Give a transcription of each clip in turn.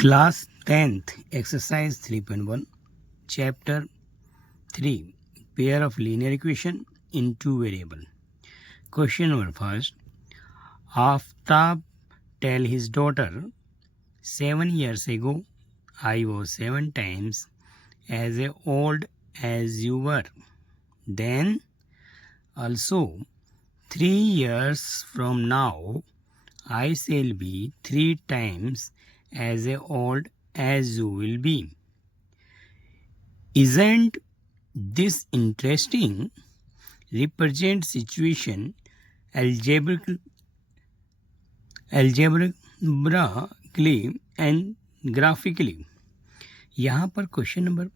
Class 10th exercise 3.1 chapter 3 pair of linear equation in two variable. Question number first. Aftab tell his daughter 7 years ago I was 7 times as old as you were. Then also 3 years from now I shall be 3 times as old as you will be. Isn't this interesting? Represent situation algebraically and graphically. यहाँ पर question number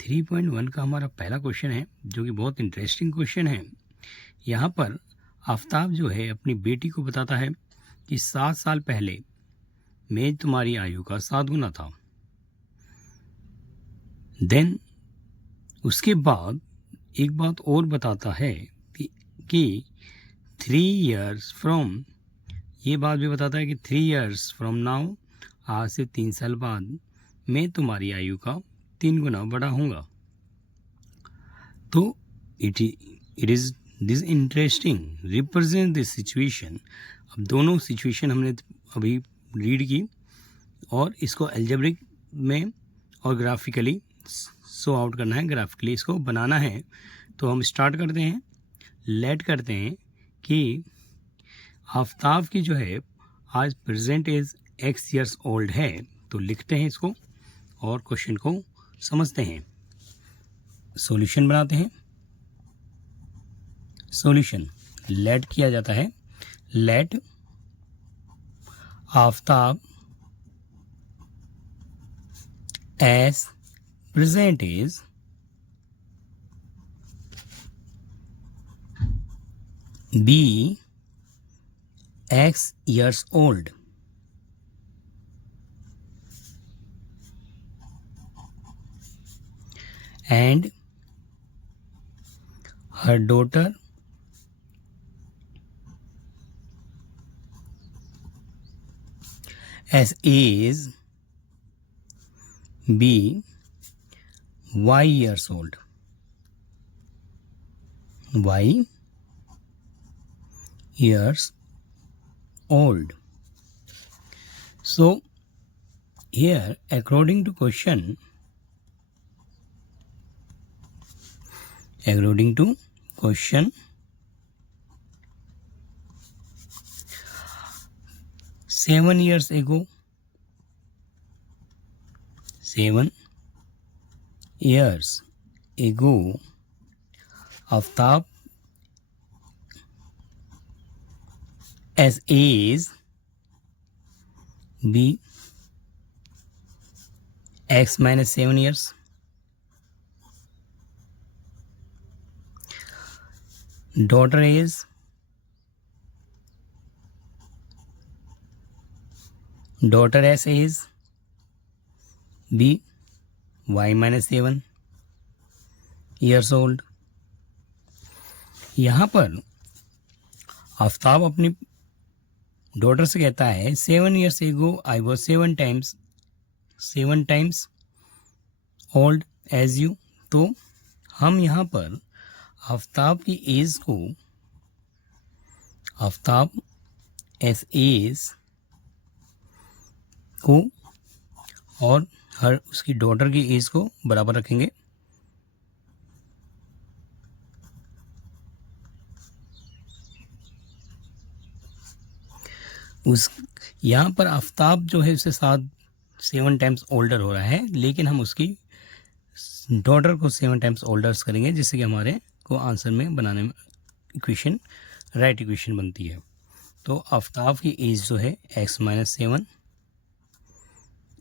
3.1 का हमारा पहला question है जो कि बहुत interesting question है. यहाँ पर आफ्ताब जो है अपनी बेटी को बताता है कि 7 साल पहले मैं तुम्हारी आयु का 7 गुना था. देन उसके बाद एक बात और बताता है कि 3 years फ्रॉम, ये बात भी बताता है कि 3 years फ्रॉम नाउ, आज से 3 साल बाद मैं तुम्हारी आयु का 3 गुना बड़ा हूँगा. तो it is this interesting represent this situation. अब दोनों सिचुएशन हमने अभी रीड की और इसको एल्जेब्रिक में और ग्राफिकली शो आउट करना है, ग्राफिकली इसको बनाना है. तो हम स्टार्ट करते हैं. लेट करते हैं कि आफ्ताब की जो है आज present age x years old है. तो लिखते हैं इसको और क्वेश्चन को समझते हैं. सॉल्यूशन बनाते हैं. सॉल्यूशन लेट किया जाता है. Let Aftab as present is be x years old. And her daughter as is be y years old. Y years old. So here according to question 7 years ago, 7 years ago Aftab as is be x minus 7 years. Daughter as is be y minus 7 years old. यहाँ पर आफ्ताब अपनी daughter से कहता है 7 years ago I was 7 times old as you. तो हम यहाँ पर आफ्ताब की एज को, आफ्ताब एस एज को और हर उसकी डॉटर की एज को बराबर रखेंगे. उस यहाँ पर आफ्ताब जो है उससे 7 टाइम्स ओल्डर हो रहा है, लेकिन हम उसकी डॉटर को 7 टाइम्स ओल्डर्स करेंगे जिससे कि हमारे को आंसर में बनाने में इक्वेशन राइट इक्वेशन बनती है. तो आफ्ताब की एज जो है x minus 7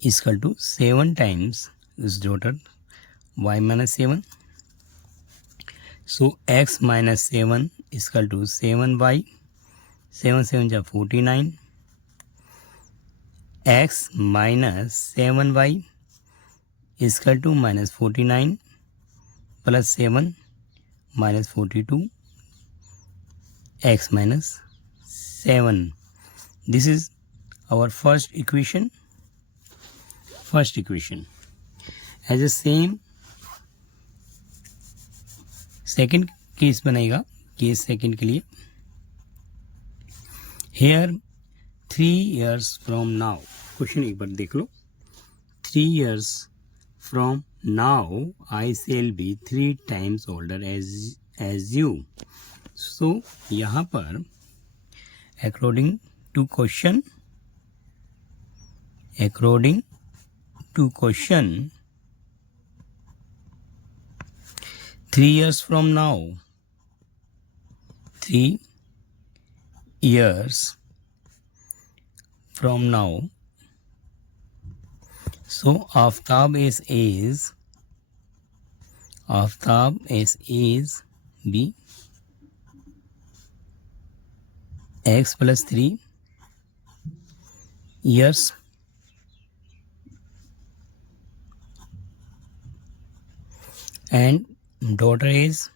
equal to 7 times इस daughter y minus 7. So x minus 7 equal to 7y, 7 7 जा 49. x minus 7y equal to minus 49 plus 7 minus 42 x minus 7. This is our first equation. first equation. As a same second case बनेगा, case second के लिए. Here 3 years from now, question एक बार देख लो. 3 years from now I shall be 3 times older as you. So यहाँ पर according to question 3 years from now, 3 years from now. So Aftab is be x plus 3 years and daughter is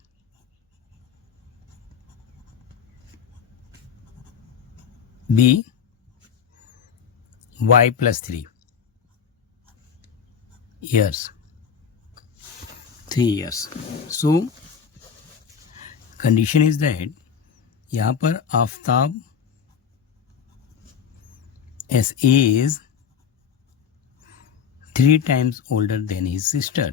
b y plus 3 years. 3 years. So condition is that यहाँ पर Aftab as is 3 times older than his sister.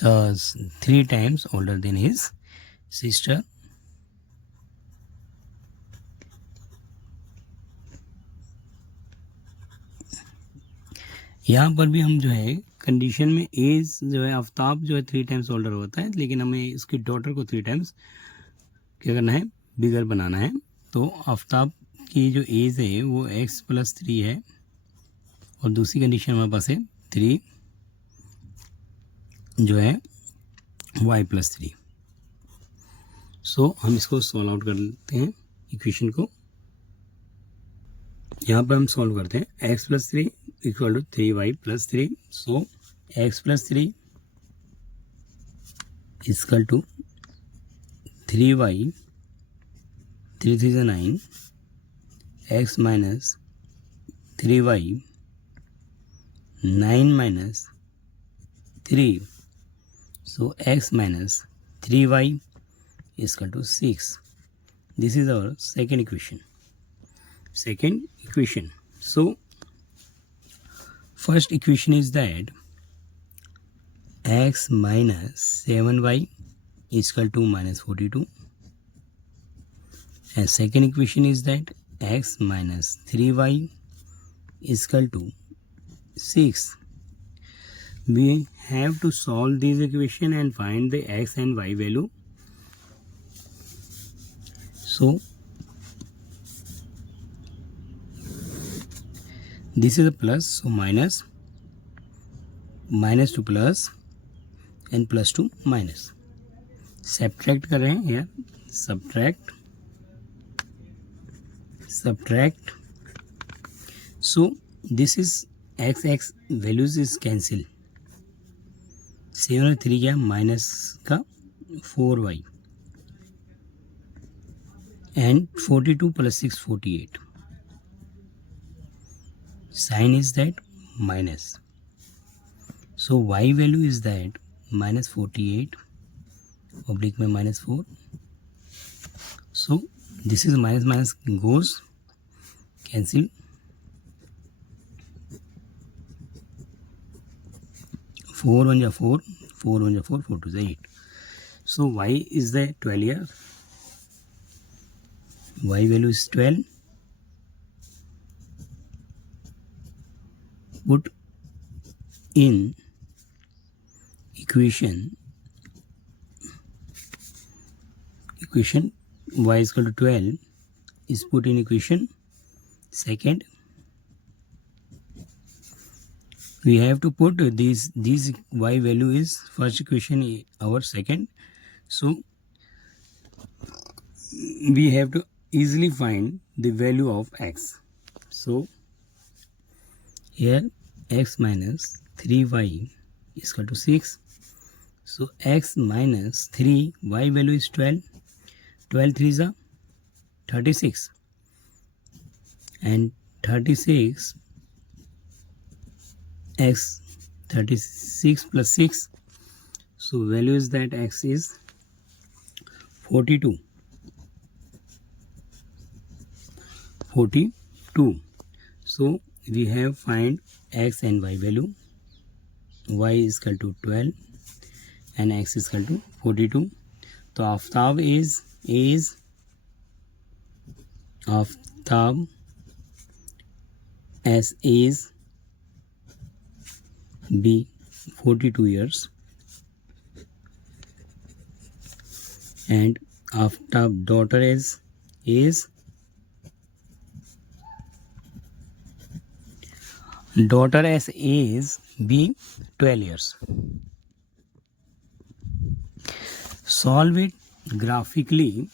3 times older than his sister. यहाँ पर भी हम जो है condition में as जो है आफ्ताब जो है 3 टाइम्स ओल्डर होता है, लेकिन हमें इसकी डॉटर को 3 टाइम्स क्या करना है, बिगर बनाना है. तो आफ्ताब की जो एज है वो x प्लस 3 है और दूसरी कंडीशन हमारे पास है 3 जो है y प्लस 3. सो हम इसको सॉल्व आउट कर लेते हैं इक्वेशन को. यहाँ पर हम सॉल्व करते हैं x plus 3 equal to 3y plus 3. So x plus 3 equal to 3y 3 3 is 9 x minus 3y 9 minus 3. So x minus 3y is equal to 6. This is our second equation. So first equation is that x minus 7y is equal to minus 42. And second equation is that x minus 3y is equal to 6. We have to solve this equation and find the x and y value. So this is a plus, so minus to plus and plus to minus. Subtract कर रहे हैं here. Subtract. So this is x values is cancel. 7 और 3 क्या minus का 4y and 42 plus 6 48. Sign is that minus. So y value is that minus 48 oblique में minus 4. So this is minus goes cancel. 4 1 जा 4, 4 1 जा 4, 4 2 जा 8. So y is the 12 here. Y value is 12. Put in equation y is equal to 12 is put in equation second. We have to put these y value is first equation our second. So we have to easily find the value of x. So here x minus 3y is equal to 6. So x minus 3, y value is 12. 12 3 is 36 and 36 x 36 plus 6, so value is that x is 42. So we have find x and y value. Y is equal to 12 and x is equal to 42. तो Aftab is Aftab S is B 42 years and Aftab daughter is daughter S is B 12 years. Solve it graphically.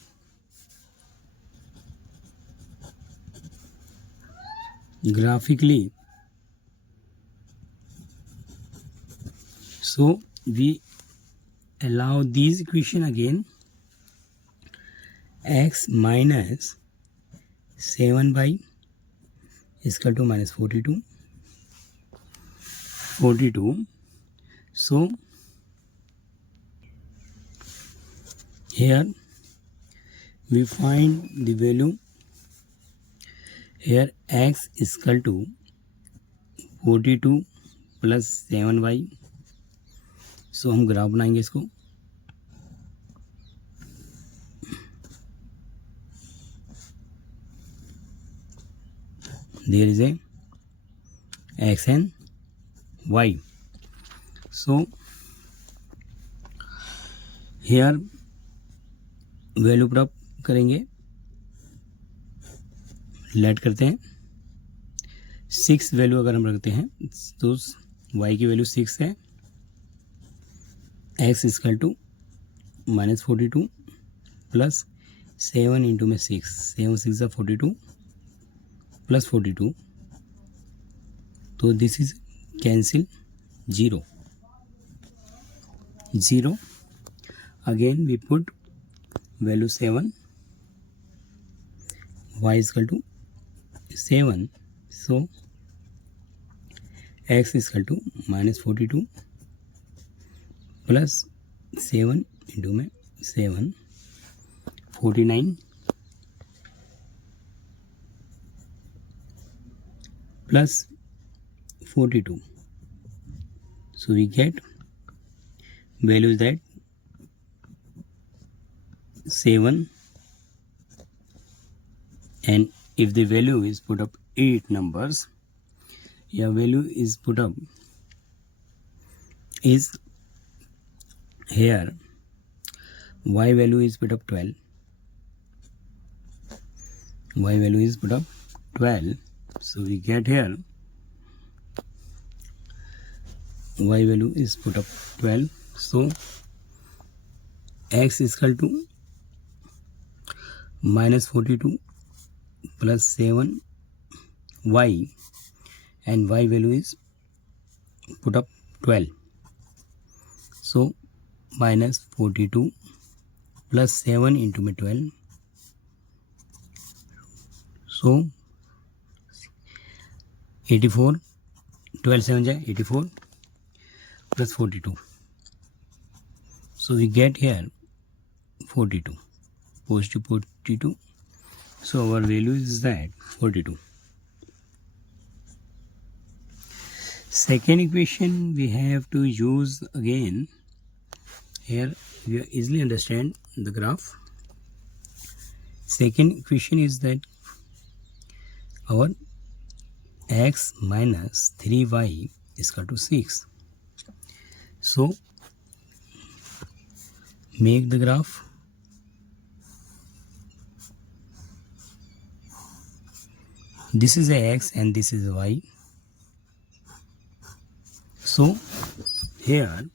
So we allow these equation again. X minus 7y is equal to minus 42. So here we find the value. Here x is equal to 42 plus 7y. So हम graph बनाएंगे इसको. There is a x and y. So here value put up करेंगे. Late करते हैं. 6 value अगर हम रखते हैं तो y की वैल्यू 6 है. x is equal to minus 42 plus 7 into में 6. 7 6 है 42 प्लस 42. तो this is cancel 0. Again we put value 7. Y is equal to 7. So x is equal to minus 42 plus 7 into में 7 49 plus 42. So we get value is that 7, and if the value is put up 8 numbers, your value is put up is here y value is put up 12. Y value is put up 12. So we get here y value is put up 12. So x is equal to minus 42 plus 7 y, and y value is put up 12. So minus 42 plus 7 into में 12. So 84. 12 7 जाए 84 plus 42. So we get here 42. Positive 42. So our value is that 42. Second equation we have to use again. Here we easily understand the graph. Second equation is that our x minus 3y is equal to 6. So make the graph. This is a x and this is a y. So here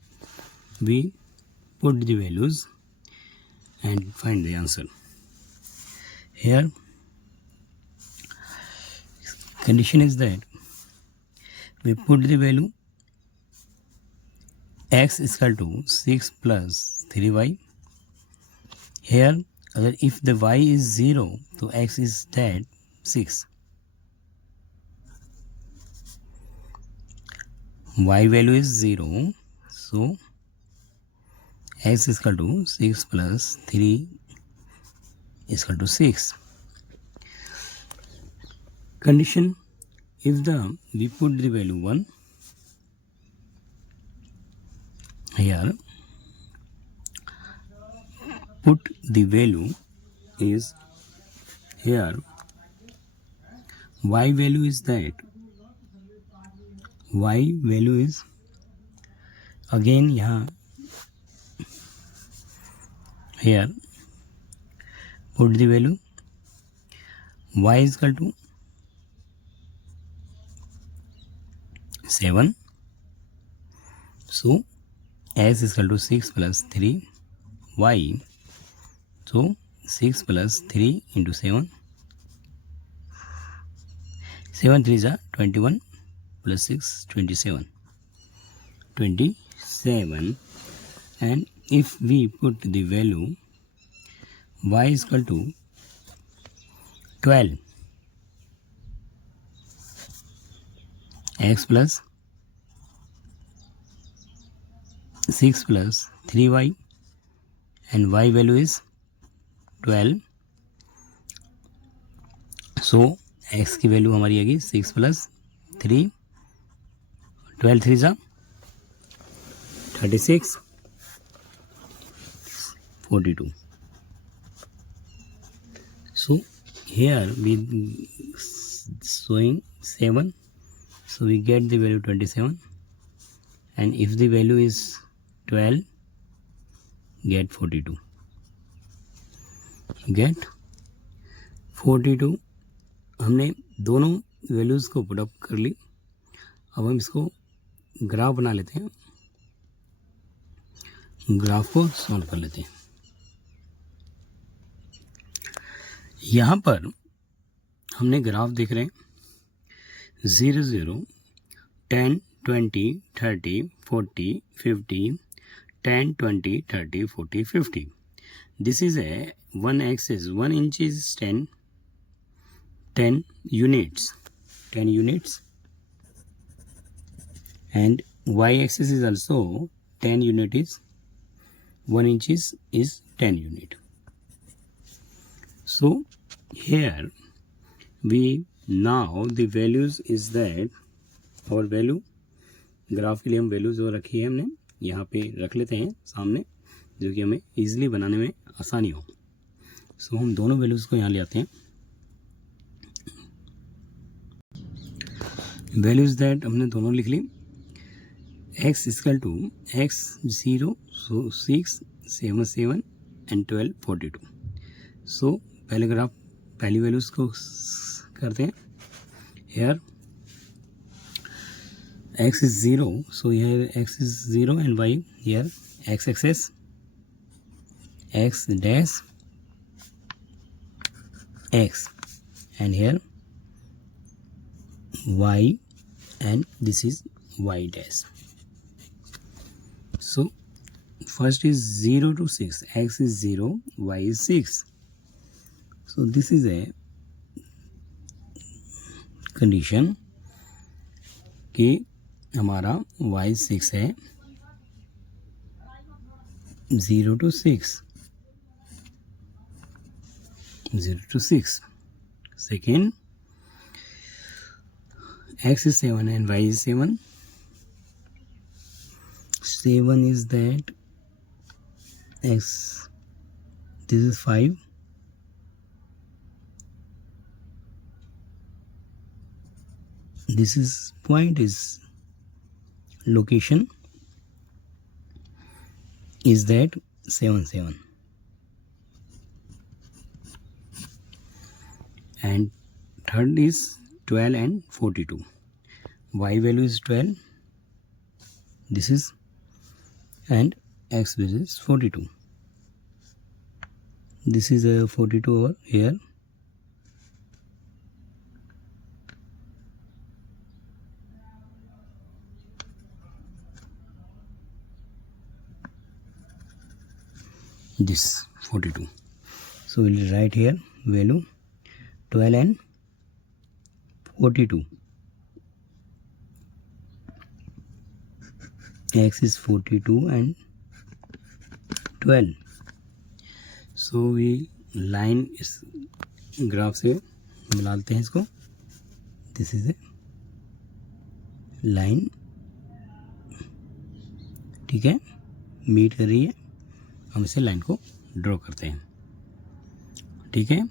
we put the values and find the answer. Here condition is that we put the value x is equal to 6 plus 3y. Here if the y is 0, so x is that 6. y value is 0, so x is equal to 6 plus 3 is equal to 6. Condition, if we put the value 1 here, put the value is here, y value is that, y value is again यहाँ here, put the value, y is equal to 7, so x is equal to 6 plus 3 y, so 6 plus 3 into 7, 7 3s are 21 plus 6 27, and if we put the value y is equal to 12, x plus 6 plus 3y, and y value is 12, so x की value हमारी आएगी 6 plus 3, 12 3 जा 36, 42. So here we showing 7, so we get the value 27, and if the value is 12, get 42. Get 42. हमने दोनों values को put up कर ली. अब हम इसको ग्राफ बना लेते हैं, ग्राफ को सॉल्व कर लेते हैं. यहाँ पर हमने ग्राफ देख रहे हैं 0 0 10 20 30 40 50 10 20 30 40 50. This is a one axis, 1 inch is 10 units, 10 units, and y axis is also 10 units, 1 inch is 10 unit. So here we now the values is that our value, graph के लिए हम वैल्यूज जो रखी है हमने यहाँ पे रख लेते हैं सामने, जो कि हमें इजीली बनाने में आसानी हो. सो हम दोनों वैल्यूज को यहाँ ले आते हैं. वैल्यूज दैट हमने दोनों लिख ली. x इक्वल टू x 0 so 6 7 7 and 12 42. सो पहले ग्राफ पहली वैल्यूज को करते हैं. Here x is 0, so here x is 0 and y here x axis, x dash x, and here y, and this is y dash. So first is 0 to 6, x is 0, y is 6. So this is a condition कि हमारा y 6 है, 0 to 6, 0 to 6. Second, x is 7 and y is 7. 7 is that x, this is 5. This is point is location is that 7 7, and third is 12 and 42. Y value is 12, this is, and x value is 42. This is a 42 over here. This 42. So we'll write here value 12 and 42. x is 42 and 12. So we line इस graph से मिलाते हैं इसको. This is a line, ठीक है, meet कर रही है. हम इसे लाइन को ड्रॉ करते हैं, ठीक है.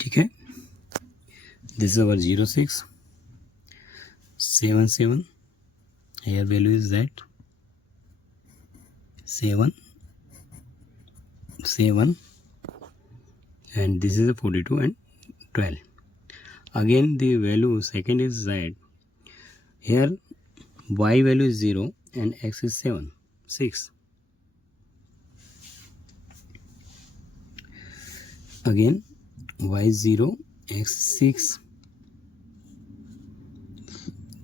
ठीक है, this is our 06 77. Here value is that 7 and this is a 42 and 12. Again the value second is that here y value is 0 and x is 6. Again y is 0, x 6.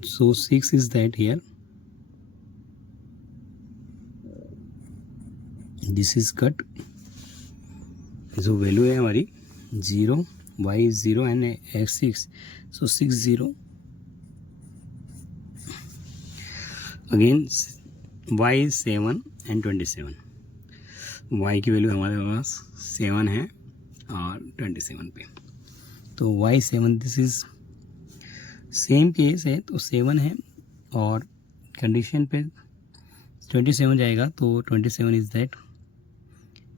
So 6 is that here. This is cut. So value है हमारी 0, y is 0 and x 6. So 6 0. Again y is 7 and 27. y की value हमारे पास 7 है और 27 पे. तो y 7, this is same case है, तो 7 है और कंडीशन पे 27 जाएगा, तो 27 is that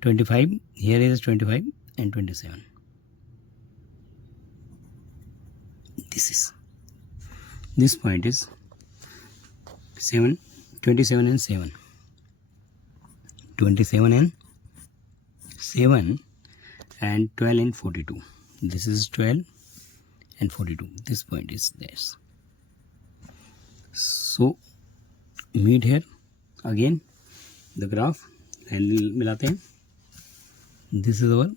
25. Here is 25 and 27. This point is 7, 27 and 7. 27 and 7 and 12 and 42. This is 12 and 42. This point is this. So meet here again the graph and मिलाते हैं. This is अवर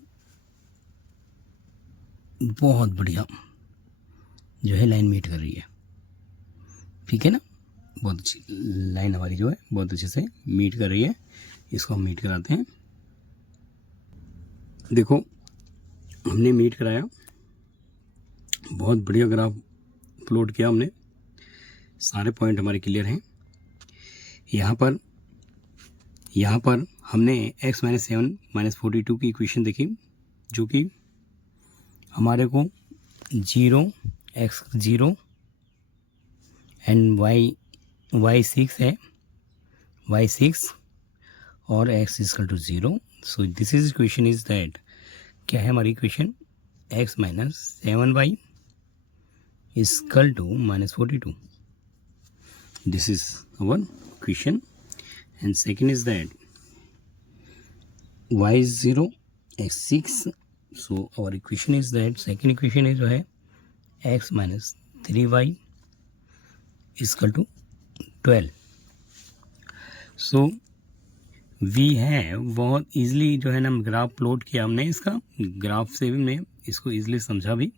बहुत बढ़िया जो है लाइन मीट कर रही है, ठीक है ना. बहुत अच्छी लाइन हमारी जो है बहुत अच्छे से मीट कर रही है. इसको हम मीट कराते हैं. देखो हमने मीट कराया, बहुत बढ़िया ग्राफ प्लॉट किया हमने. सारे पॉइंट हमारे क्लियर हैं. यहाँ पर हमने x - 7 - 42 की इक्वेशन देखी, जो कि हमारे को 0 x 0 एंड y 6 है, y 6 और x equal to 0. So this is equation is that, क्या है हमारी equation, x - 7y equal to -42. This is our equation. And second is that y is 0, x 6. So our equation is that second equation is जो है x - 3y equal to 12. So we have बहुत easily जो है ना graph plot किया हमने. इसका graph से भी हमने इसको easily समझा भी.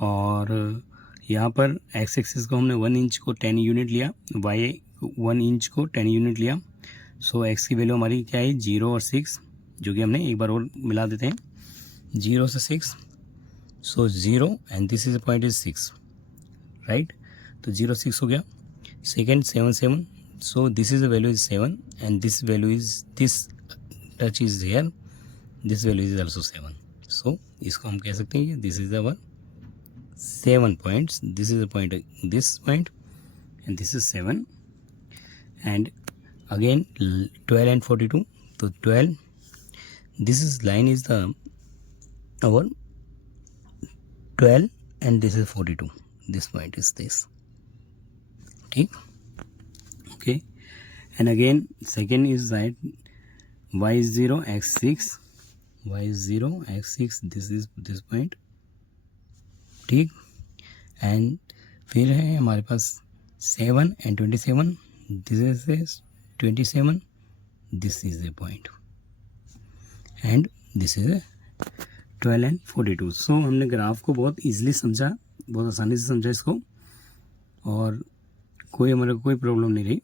और यहाँ पर x एक्सिस को हमने 1 इंच को 10 यूनिट लिया, y 1 इंच को 10 यूनिट लिया. सो x की वैल्यू हमारी क्या है, 0 और 6, जो कि हमने एक बार और मिला देते हैं. 0 से 6, सो 0 and this is point is 6, right. तो 0 6 हो गया. Second 7 7, so this is the value is 7 and this value is this touch is here, this value is also 7. सो इसको हम कह सकते हैं this is our 7 points. This is the point, this point and this is 7 and again 12 and 42. So 12, this is line is the our 12 and this is 42. This point is this, okay. And again second is that y is 0, x 6, y is 0, x 6. This is this point, ठीक. and फिर है हमारे पास 7 and 27. This is 27. This is the point and this is 12 and 42. So हमने graph को बहुत easily समझा, बहुत आसानी से समझा इसको, और कोई हमारे को कोई प्रॉब्लम नहीं रही.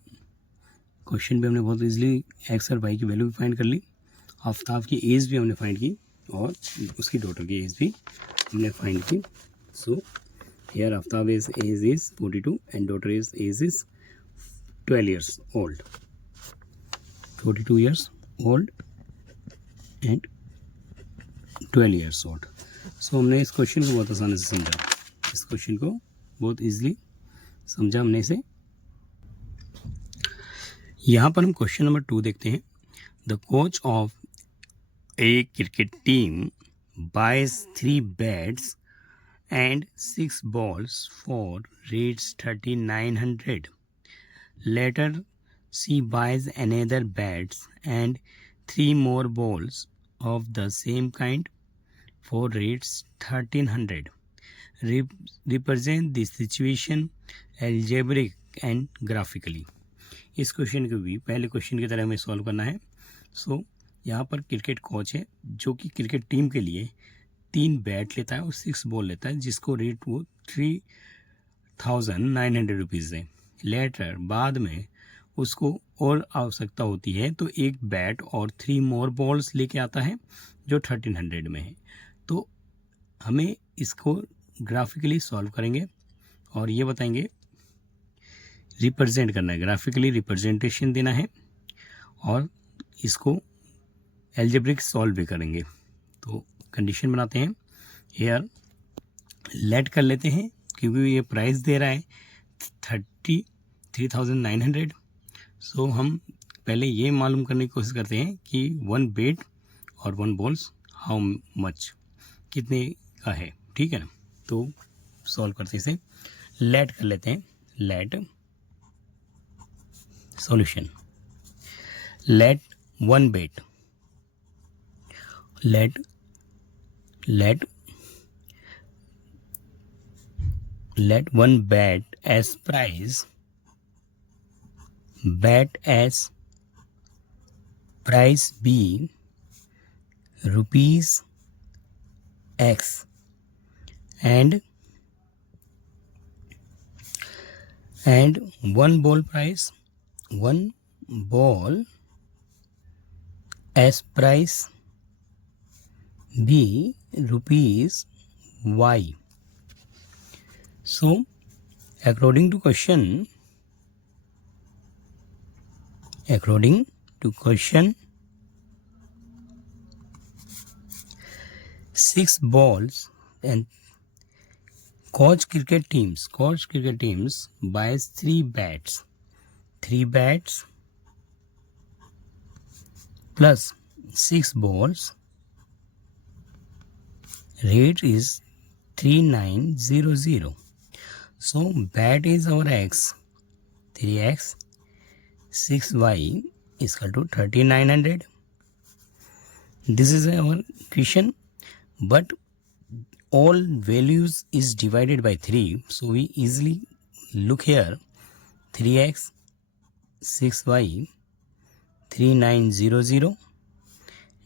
क्वेश्चन भी हमने बहुत इजीली एक्स और वाई की वैल्यू भी फाइंड कर ली. आफ्ताब की एज भी हमने फाइंड की और उसकी डॉटर की एज भी हमने फाइंड की. सो Here Aftab's age is 42 and daughter's age is 12 years old. 42 years old and 12 years old. So हमने इस क्वेश्चन को बहुत आसानी से समझा, इस क्वेश्चन को बहुत इजीली समझा हमने इसे। यहाँ पर हम क्वेश्चन नंबर 2 देखते हैं। The coach of A cricket team buys 3 bats and 6 balls for rates 3900. Later she buys another bats and 3 more balls of the same kind for rates 1300. Represent the situation algebraic and graphically. इस question को भी पहले question की तरह हमें solve करना है। सो यहाँ पर क्रिकेट कोच है जो कि क्रिकेट टीम के लिए 3 बैट लेता है और 6 बॉल लेता है, जिसको रेट वो 3900 रुपीज़ है। लेटर बाद में उसको और आवश्यकता होती है तो एक बैट और 3 मोर बॉल्स लेके आता है जो 1300 में है। तो हमें इसको ग्राफिकली सॉल्व करेंगे और ये बताएंगे रिप्रेजेंट करना है, ग्राफिकली रिप्रेजेंटेशन देना है और इसको एल्जेब्रिक सॉल्व भी करेंगे। तो कंडीशन बनाते हैं। हेयर लेट कर लेते हैं क्योंकि ये प्राइस दे रहा है 33,900। सो हम पहले ये मालूम करने की कोशिश करते हैं कि 1 बेट और 1 बॉल्स हाउ मच, कितने का है, ठीक है ना। तो सॉल्व करते इसे, लेट कर लेते हैं। Late solution, late 1 bat, let 1 bet as price, bet as price be rupees X and 1 ball price, 1 ball as price be rupees Y. So according to question 6 balls and Koch cricket teams buys 3 bats plus 6 balls. Rate is 3900. So bat is our X, 3X, 6Y is equal to 3900. This is our equation, but all values is divided by 3. So we easily look here, 3X, 6Y, 3900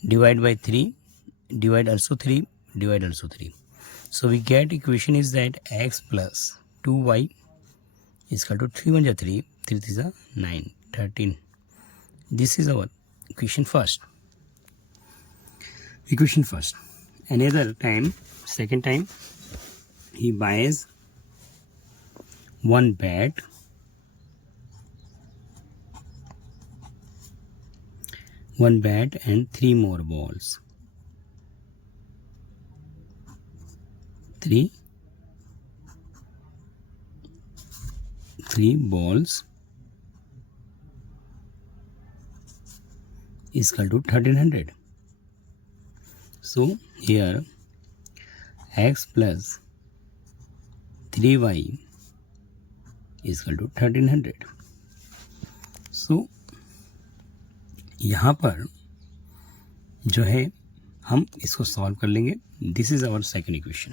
divide by 3, divide also 3. Divide also 3. So we get equation is that X plus 2Y is equal to 3 1 3, 3 3 9, 13. This is our equation first. Another time, second time, he buys 1 bat and 3 more balls. 3 balls is equal to 1300. So here X plus 3Y is equal to 1300. So यहाँ पर जो है हम इसको solve कर लेंगे। This is our second equation.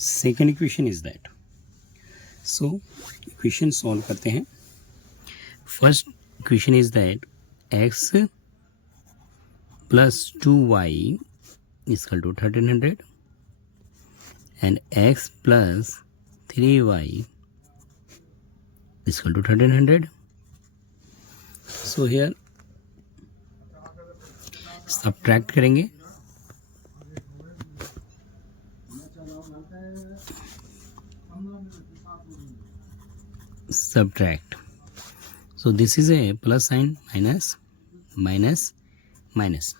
Second equation is that, so equation solve करते हैं। First equation is that x plus 2y is equal to 1300 and x plus 3y is equal to 1300. So here subtract करेंगे subtract. So this is a plus sign, minus, minus, minus.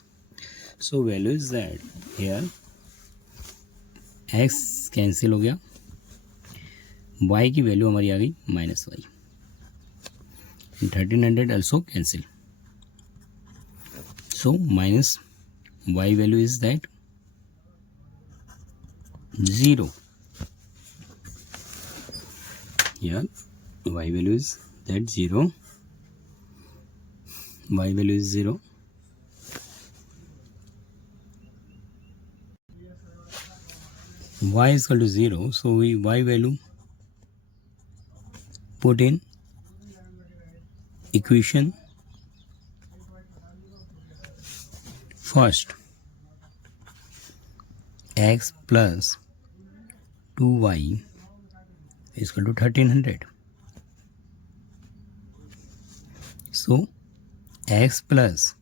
So value is that here x cancel हो गया, y की value हमारी आ गई minus Y, 1300 also cancel. So minus y value is that 0. Here y value is that 0. Y value is 0. Y is equal to 0. So we y value put in equation first. X plus 2y is equal to 1300. So x plus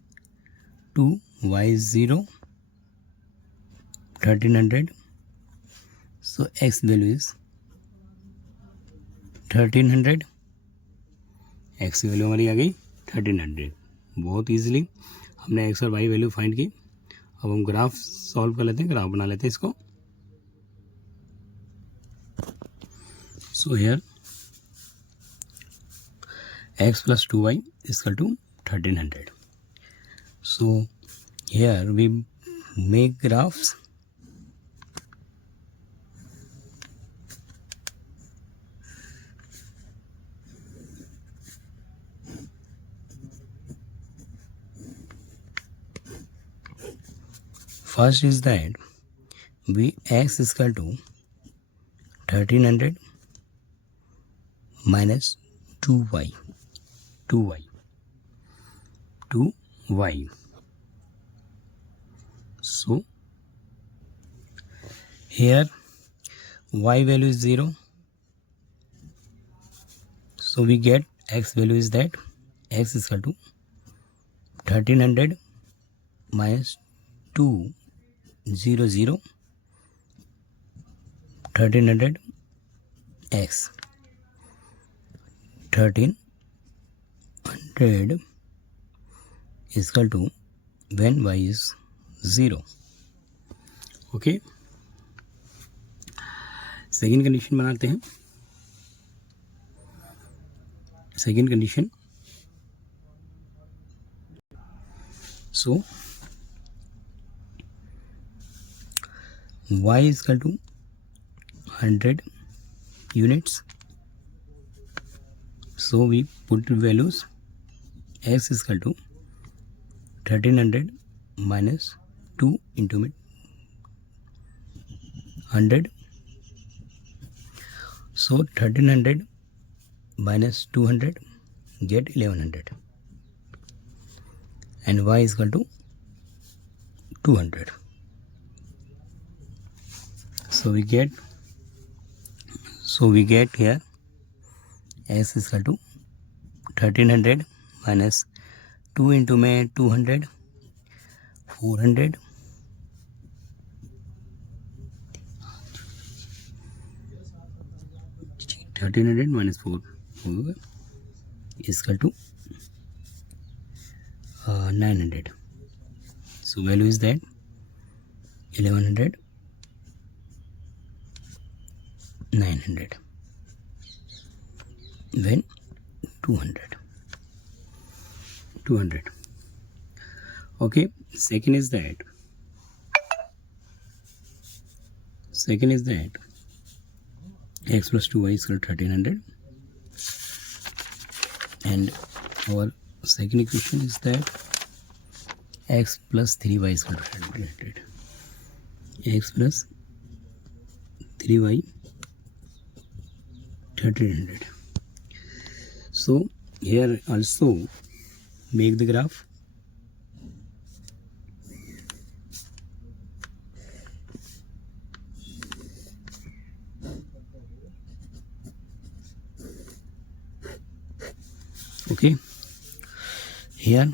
2y is 0, 1300. So x value is 1300. x की value हमारी आ गई 1300. बहुत easily हमने x और y value find की. अब हम graph solve कर लेते हैं, ग्राफ बना लेते हैं इसको. So here x plus 2y is equal to 1300. So here we make graphs. First is that we x is equal to 1300 minus 2y. So here y value is 0. So we get x value is that x is equal to 1300 minus 200, 1300 x. 1300 is equal to when y is 0. Okay. Second condition बनाते हैं. Second condition. So y is equal to 100 units. So we put values. X is equal to 1300 minus 2 into 100. So 1300 minus 200 get 1100. And y is equal to 200. So we get here x is equal to 1300 minus 2 into 200, 400. $1300 minus 4 is equal to 900. So value is that 1100, 900, when 200. Okay. Second is that x plus 2y is equal to 1300, and our second equation is that x plus 3y is equal to 1300. X plus 3y 1300. So here also make the graph. Okay, here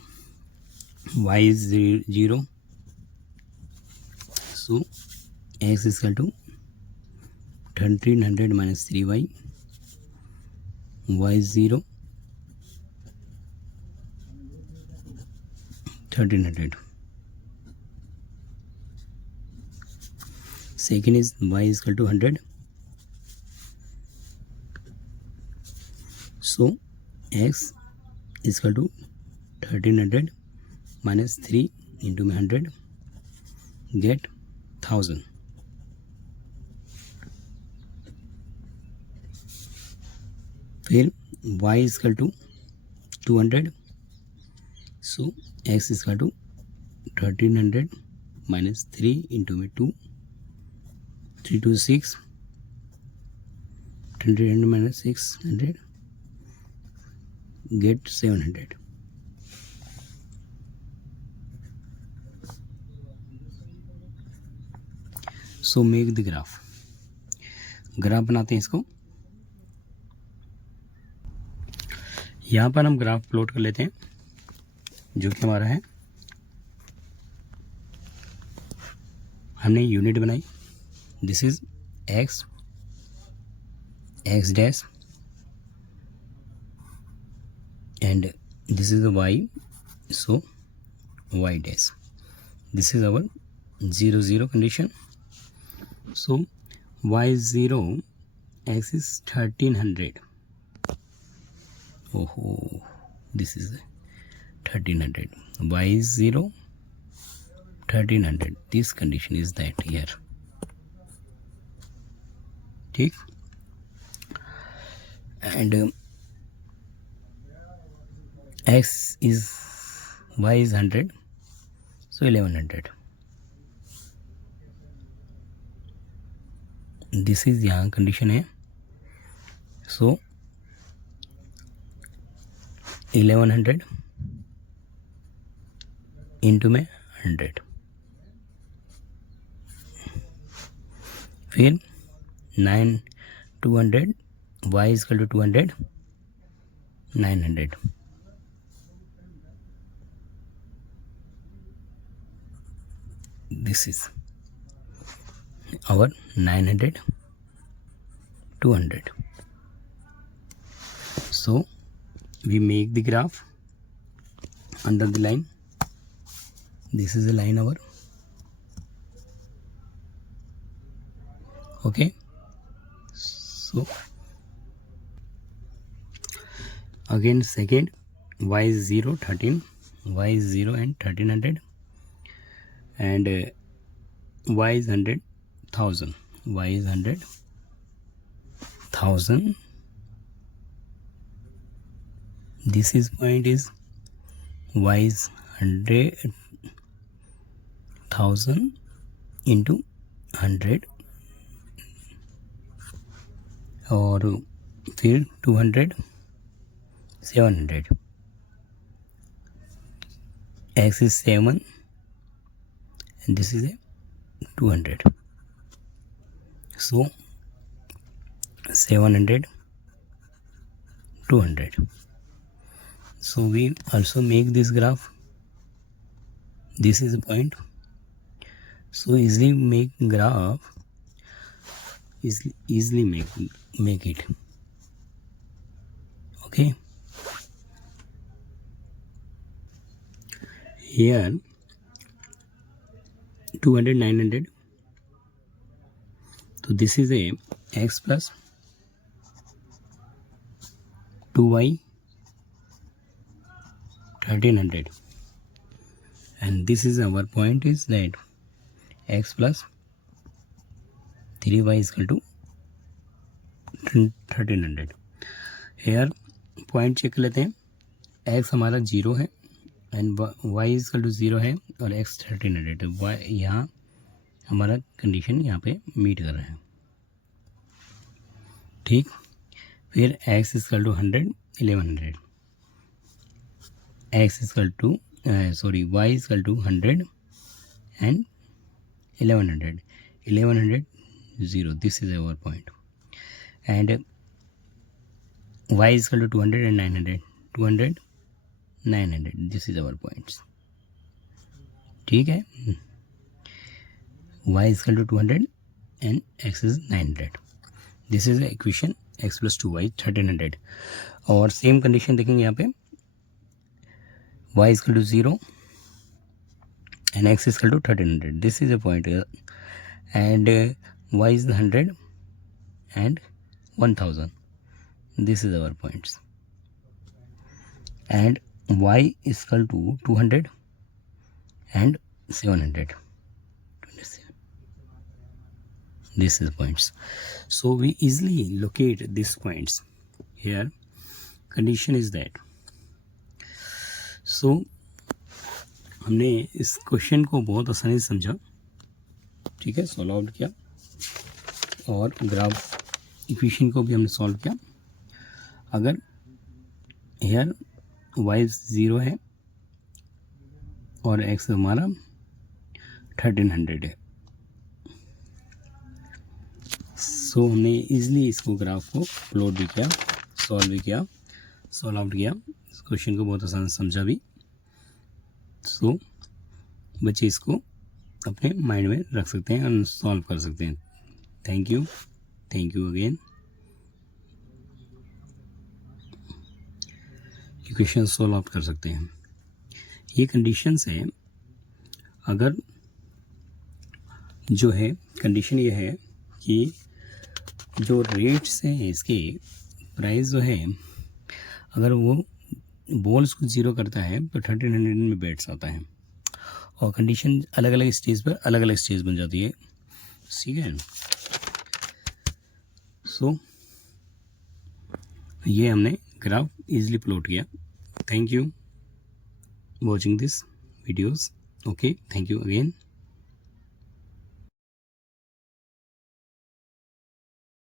y is 0. So x is equal to 1300 minus 3y. y is 0 1300. Second is y is equal to 100. So x is equal to 1300 minus 3 into 100 get 1000. फिर y is equal to 200. So x is equal to 1300 minus 3 into 2 3 to 6 1300 minus 600 get 700. So make the graph. Graph बनाते हैं इसको. यहाँ पर हम graph plot कर लेते हैं जो कि हमारा है. हमने यूनिट बनाई. This is x dash and this is the y, so y dash. This is our 0 0 condition. So y is 0, x is 1300. Oh, this is 1300. Y is 0 1300. This condition is that here. ठीक. And x is y is 100, so 1100. This is यहाँ condition है. So 1100 into में 100. फिर 9 200 y is equal to 200 900. This is our 900 200. So we make the graph under the line. This is the line our. Okay, so again second, y is 0 13, y is 0 and 1300, and y is 100 1000, y is 100 1000. This is point is y is 100 1000 into 100 और फिर 200 700. X is 7 and this is a 200. So 700 200. So we also make this graph. This is the point. So easily make graph. Easily make it. Okay. Here 200 900. So this is a x plus 2y 1300, and this is our point is that x plus 3y is equal to 1300. Here point check लेते हैं. x हमारा 0 है and y is equal to 0 है और x 1300 है. y यहाँ हमारा condition यहाँ पे मीट कर रहे हैं. ठीक. फिर x is equal to 100 1100. x is equal to y is equal to 100 and 1100 0. This is our point. And y is equal to 200 and 900 200 900. This is our points. ठीक है. y is equal to 200 and x is 900. This is the equation x plus 2y 1300। और same condition देखेंगे यहाँ पे y equal to 0 and x is equal to 1300. This is a point here, and y is 100 and 1000. This is our points, and y is equal to 200 and 700. 27. This is the points. So we easily locate these points here. Condition is that. So हमने इस question को बहुत आसानी से समझा, ठीक है, solve out किया, और ग्राफ इक्वेशन को भी हमने सॉल्व किया। अगर हेयर y 0 है और x हमारा 1300 है, सो हमने इजीली इसको ग्राफ को प्लॉट भी किया, सॉल्व भी किया, सॉल्व आउट किया, इस क्वेश्चन को बहुत आसान से समझा भी। सो बच्चे इसको अपने माइंड में रख सकते हैं और सॉल्व कर सकते हैं। Thank you again. Equation solve out कर सकते हैं। ये कंडीशंस है, अगर जो है कंडीशन ये है कि जो रेट्स हैं इसके प्राइस जो है, अगर वो बॉल्स को ज़ीरो करता है तो 1300 में बैट्स आता है, और कंडीशन अलग अलग स्टेज पर अलग अलग स्टेज बन जाती है, ठीक है। सो ये हमने ग्राफ इजीली प्लॉट किया। Thank you watching this videos. Okay, thank you again.